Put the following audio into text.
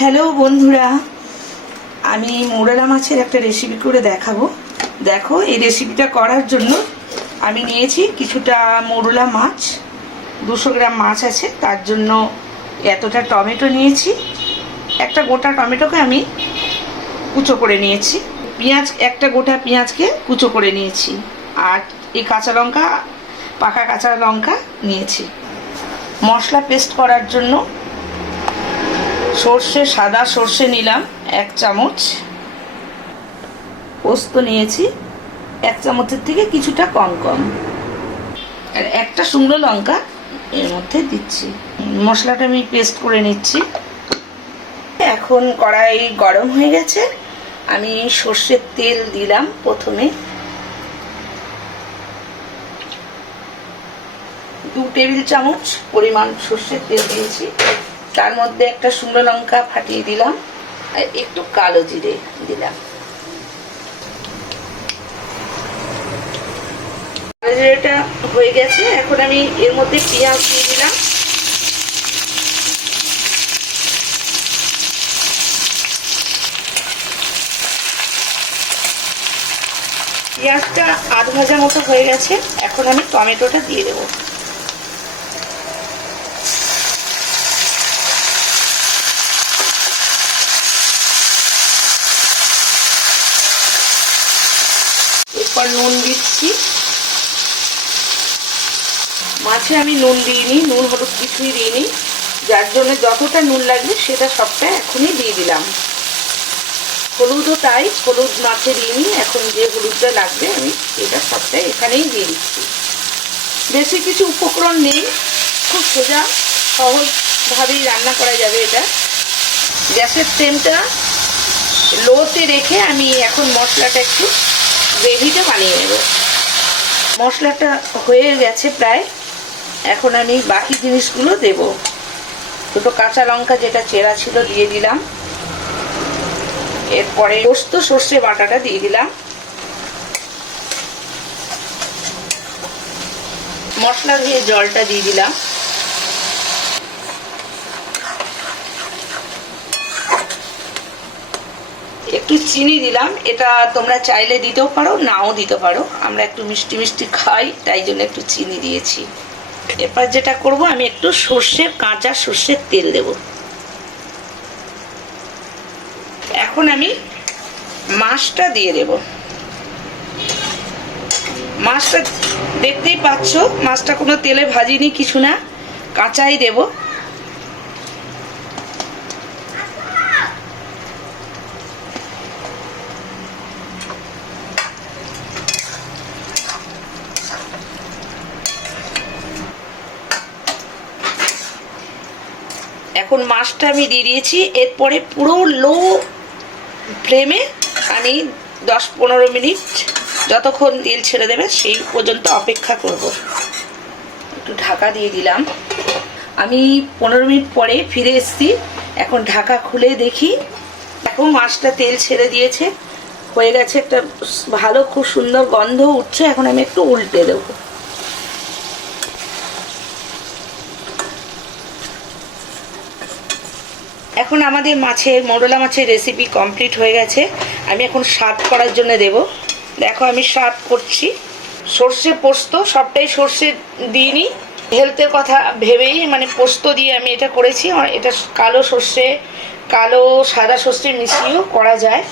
Hello বন্ধুরা, আমি মোরলা মাছের একটা রেসিপি করে দেখাবো। দেখো, এই রেসিপিটা করার জন্য আমি নিয়েছি কিছুটা মোরলা মাছ, 200 গ্রাম মাছ আছে, তার জন্য এতটা টমেটো নিয়েছি। একটা গোটা টমেটোকে আমি কুচো করে নিয়েছি, পেঁয়াজ একটা গোটা পেঁয়াজকে কুচো করে নিয়েছি, আর এই কাঁচা লঙ্কা, পাকা কাঁচা লঙ্কা নিয়েছি। মশলা পেস্ট করার জন্য সর্ষে, সাদা সর্ষে নিলাম 1 চামচ, পোস্ত নিয়েছি 1 চামচের থেকে কিছুটা কম কম, আর একটা শুকনো লঙ্কা এর মধ্যে দিচ্ছি। মশলাটা আমি পেস্ট করে নিচ্ছি। এখন কড়াই গরম হয়ে গেছে, আমি সর্ষের তেল দিলাম। প্রথমে 2 টেবিল চামচ পরিমাণ সর্ষের তেল দিয়েছি, তার মধ্যে একটা শুকনো লঙ্কা ফাটিয়ে দিলাম আর একটু কালো জিরে দিলাম। কালো জিরেটা হয়ে গেছে, এখন আমি এর মধ্যে পেঁয়াজ দিয়ে দিলাম। পেঁয়াজটা আধ ভাজা মতো হয়ে গেছে, এখন আমি টমেটোটা দিয়ে দেবো। এরপর নুন দিচ্ছি। মাছে আমি নুন দিইনি, নুন হলুদ কিছুই দিইনি, যার জন্য যতটা নুন লাগবে সেটা সবটা এখনই দিয়ে দিলাম। হলুদও তাই, হলুদ মাছে দিইনি, এখন যে হলুদটা লাগবে আমি এটা সবটাই এখানেই দিয়ে দিচ্ছি। বেশি কিছু উপকরণ নেই, খুব সোজা সহজভাবেই রান্না করা যাবে এটা। গ্যাসের ফ্লেমটা লোতে রেখে আমি এখন মশলাটা একটু গ্রেভিটা বানিয়ে নেব। মশলাটা হয়ে গেছে প্রায়, এখন আমি বাকি জিনিসগুলো দেব। দুটো কাঁচা লঙ্কা যেটা চেরা ছিল দিয়ে দিলাম, এরপরে পোস্ত সর্ষে বাটাটা দিয়ে দিলাম, মশলা দিয়ে জলটা দিয়ে দিলাম, একটু চিনি দিলাম। এটা তোমরা চাইলে দিতেও পারো, নাও দিতে পারো, আমরা একটু মিষ্টি মিষ্টি খাই তাই জন্য একটু চিনি দিয়েছি। এরপর যেটা করব, আমি একটু কাঁচা সর্ষের তেল দেব। এখন আমি মাছটা দিয়ে দেব। মাছটা দেখতেই পাচ্ছ, মাছটা কোনো তেলে ভাজিনি, কিছু না, কাঁচাই দেব। এখন মাছটা আমি দিয়ে দিয়েছি, এরপরে পুরো লো ফ্লেমে আমি 10-15 মিনিট, যতক্ষণ তেল ছেড়ে দেবে সেই পর্যন্ত অপেক্ষা করব। একটু ঢাকা দিয়ে দিলাম। আমি 15 মিনিট পরে ফিরে এসেছি, এখন ঢাকা খুলে দেখি, এখন মাছটা তেল ছেড়ে দিয়েছে, হয়ে গেছে, একটা ভালো খুব সুন্দর গন্ধ উঠছে। এখন আমি একটু উল্টে দেবো। এখন আমাদের মোরলা মাছের রেসিপি কমপ্লিট হয়ে গেছে। আমি এখন সার্ভ করার জন্য দেব। দেখো, আমি সার্ভ করছি। সর্ষে পোস্ত, সবটাই সর্ষে দিইনি, হেলথের কথা ভেবেই মানে পোস্ত দিয়ে আমি এটা করেছি। এটা কালো সর্ষে, কালো সাদা সর্ষে মিশিয়েও করা যায়।